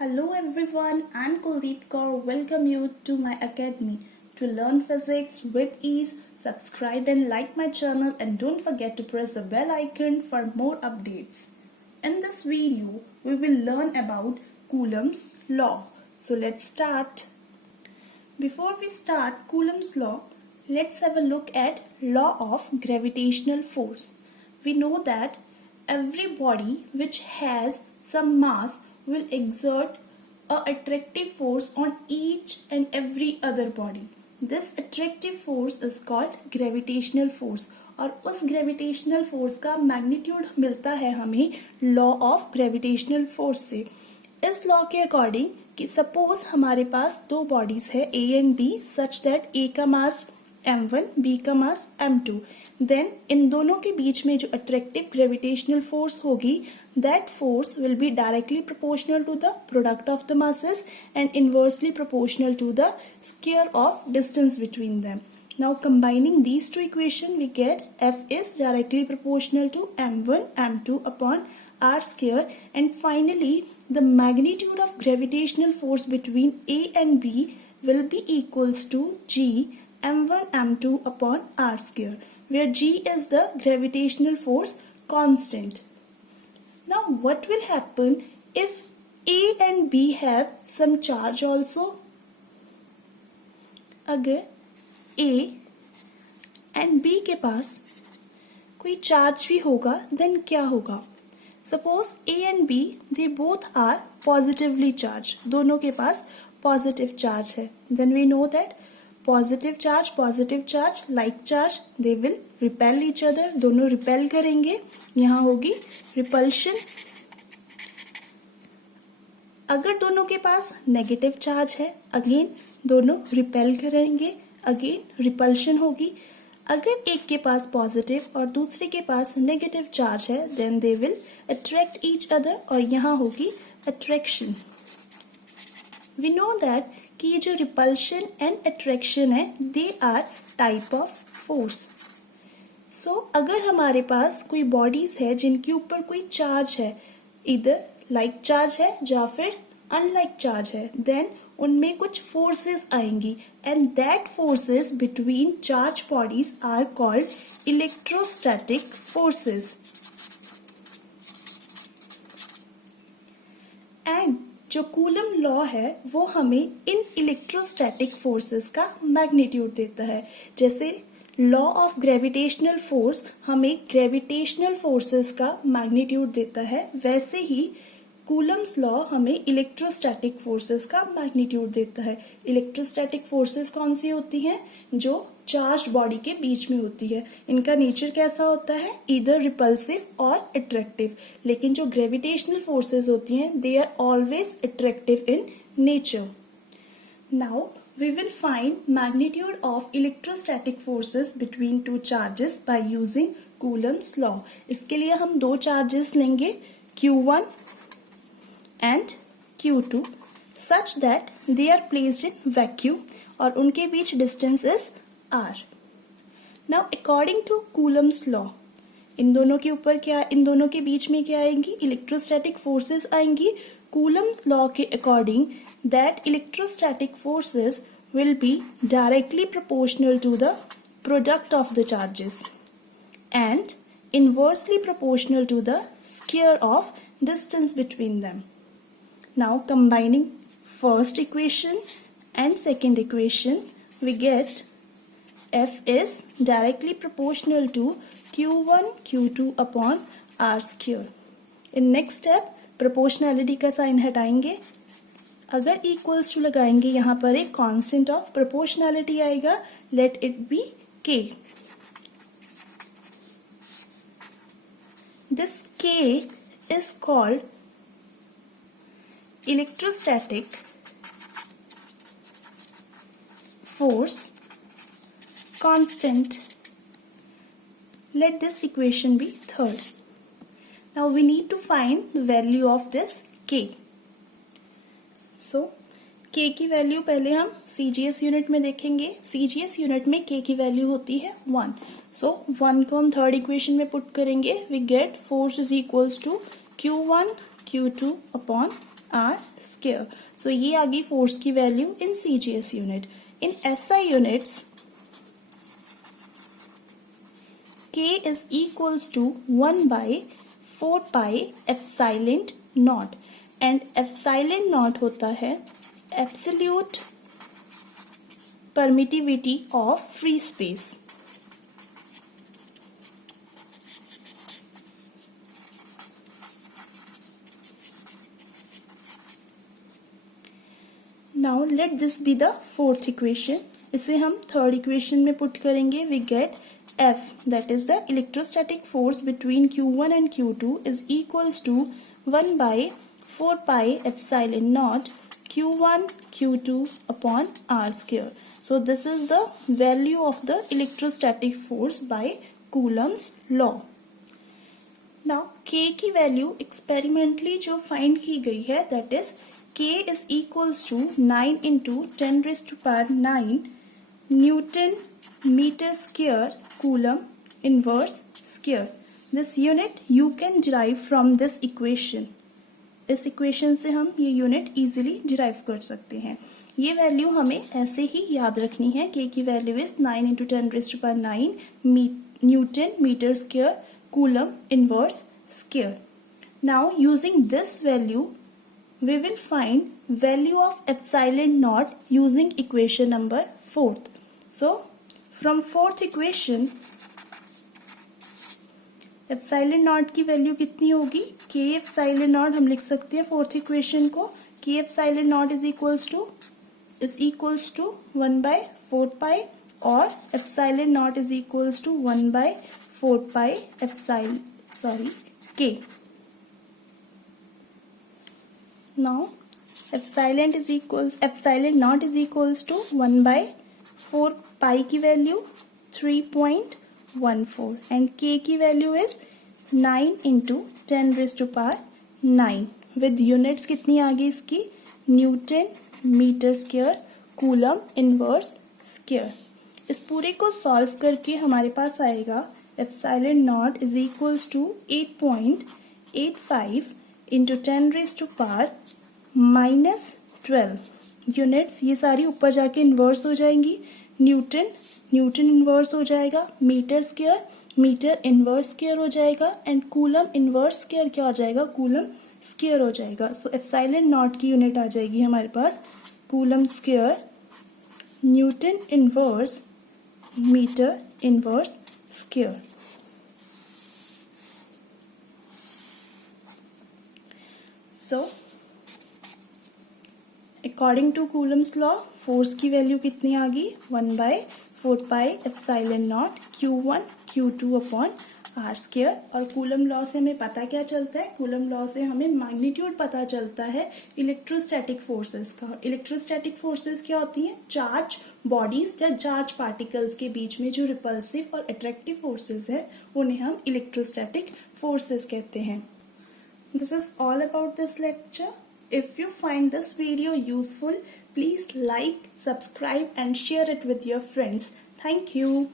Hello everyone, I'm Kuldeep Kaur. Welcome you to my academy. To learn physics with ease, subscribe and like my channel and don't forget to press the bell icon for more updates. In this video, we will learn about Coulomb's law. So let's start. Before we start Coulomb's law, let's have a look at law of gravitational force. We know that every body which has some mass will exert an attractive force on each and every other body. This attractive force is called gravitational force और उस gravitational force का magnitude मिलता है हमें law of gravitational force से. इस law के according कि suppose हमारे पास दो bodies है A and B such that A का mass m1 B का मास m2 देन इन दोनों के बीच में जो अट्रैक्टिव ग्रेविटेशनल फोर्स होगी that force will be directly proportional to the product of the masses and inversely proportional to the square of distance between them. Now combining these two equations we get F is directly proportional to m1 m2 upon r square and finally the magnitude of gravitational force between A and B will be equals to G m1 m2 upon r square where G is the gravitational force constant. Now what will happen if A and B have some charge also? अगर A and B के पास कोई charge भी होगा then क्या होगा? Suppose A and B they both are positively charged. दोनों के पास positive charge है. Then we know that positive charge like charge they will repel each other. दोनों repel करेंगे. यहाँ होगी repulsion. अगर दोनों के पास negative charge है again दोनों repel करेंगे. again repulsion होगी. अगर एक के पास positive और दूसरे के पास negative charge है then they will attract each other और यहाँ होगी attraction. We know that कि ये जो रिपल्शन एंड अट्रैक्शन है they are type of force. So अगर हमारे पास कोई बॉडीज है जिनके ऊपर कोई चार्ज है इधर लाइक चार्ज है या फिर अनलाइक चार्ज है देन उनमें कुछ फोर्सेस आएंगी and that forces between charge bodies are called electrostatic forces. And जो कूलम लॉ है वो हमें इन इलेक्ट्रोस्टैटिक फोर्सेस का मैग्नीट्यूड देता है. जैसे लॉ ऑफ ग्रेविटेशनल फोर्स हमें ग्रेविटेशनल फोर्सेस का मैग्नीट्यूड देता है वैसे ही कूलम्स लॉ हमें इलेक्ट्रोस्टैटिक फोर्सेस का मैग्नीट्यूड देता है. इलेक्ट्रोस्टैटिक फोर्सेस कौन सी होती हैं? जो चार्ज्ड बॉडी के बीच में होती है. इनका नेचर कैसा होता है? ईदर रिपल्सिव और अट्रैक्टिव. लेकिन जो ग्रेविटेशनल फोर्सेस होती हैं they are always attractive in nature. Now we will find magnitude of electrostatic forces between two charges by using Coulomb's law. इसके लिए हम दो चार्जेस लेंगे Q1 and Q2 such that they are placed in vacuum और उनके बीच distance is r. Now according to Coulomb's law इन दोनों के ऊपर क्या इन दोनों के बीच में क्या आएंगी? इलेक्ट्रोस्टैटिक फोर्सेस आएंगी. Coulomb law के according that electrostatic forces will be directly proportional to the product of the charges and inversely proportional to the square of distance between them. Now combining first equation and second equation we get F is directly proportional to Q1 Q2 upon R square. In next step proportionality का sign हटाएंगे. अगर equals to लगाएंगे यहाँ पर एक constant of proportionality आएगा. Let it be K. This K is called electrostatic force constant. Let this equation be third. Now we need to find the value of this K. So K की value पहले हम CGS unit में देखेंगे. CGS unit में K की value होती है 1. So 1 को हम थर्ड इक्वेशन में पुट करेंगे. We get force is equals to Q1 Q2 upon R square. So ये आ गई फोर्स की value in CGS unit. In SI units K is equals to 1 by 4 pi epsilon naught and epsilon naught होता है absolute permittivity of free space। Now let this be the fourth equation। इसे हम third equation में put करेंगे। We get F, that is the electrostatic force between Q1 and Q2 is equals to 1 by 4 pi epsilon naught Q1 Q2 upon R square। So this is the value of the electrostatic force by Coulomb's law। Now K की value experimentally जो find की गई है that is K is equals to 9 into 10 raised to power 9 Newton meter square Coulomb inverse square। This unit you can derive from this equation। इस equation से हम ये unit easily derive कर सकते हैं। ये वैल्यू हमें ऐसे ही याद रखनी है। K की value is 9 into 10 raised to power 9 Newton meter square Coulomb inverse square। Now using this value we will find value of epsilon naught using equation number 4th। So from fourth equation epsilon naught की value कितनी होगी? K epsilon naught हम लिख सकते हैं fourth equation को K epsilon naught is equals to 1 by 4 pi और epsilon naught is equals to 1 by 4 pi K। Now epsilon naught is equals to 1 by 4 pi की वैल्यू 3.14 and K की value is 9 into 10 raised to power 9 with units कितनी आ गई इसकी? Newton metre square coulomb inverse square. इस पूरे को solve करके हमारे पास आएगा epsilon naught is equals to 8.85 into 10 raised to power -12 units. ये सारी ऊपर जाके इन्वर्स हो जाएंगी। न्यूटन इन्वर्स हो जाएगा, मीटर इन्वर्स स्क्वायर हो जाएगा एंड कूलम इन्वर्स स्क्वायर क्या हो जाएगा? कूलम स्क्वायर हो जाएगा। सो एप्सिलॉन नॉट की यूनिट आ जाएगी हमारे पास coulomb square newton inverse metre inverse square. So according to Coulomb's law force की वैल्यू कितनी आ गई? 1 by 4 pi epsilon not Q1 Q2 upon R square. और कूलम लॉ से हमें पता क्या चलता है? कूलम लॉ से हमें मैग्नीट्यूड पता चलता है इलेक्ट्रोस्टैटिक फोर्सेस का। इलेक्ट्रोस्टैटिक फोर्सेस क्या होती हैं? चार्ज बॉडीज या चार्ज पार्टिकल्स के बीच में जो रिपल्सिव और अट्रैक्टिव फोर्सेस है उन्हें हम इलेक्ट्रोस्टैटिक फोर्सेस कहते हैं। This is all about this lecture. If you find this video useful, please like, subscribe and share it with your friends. Thank you.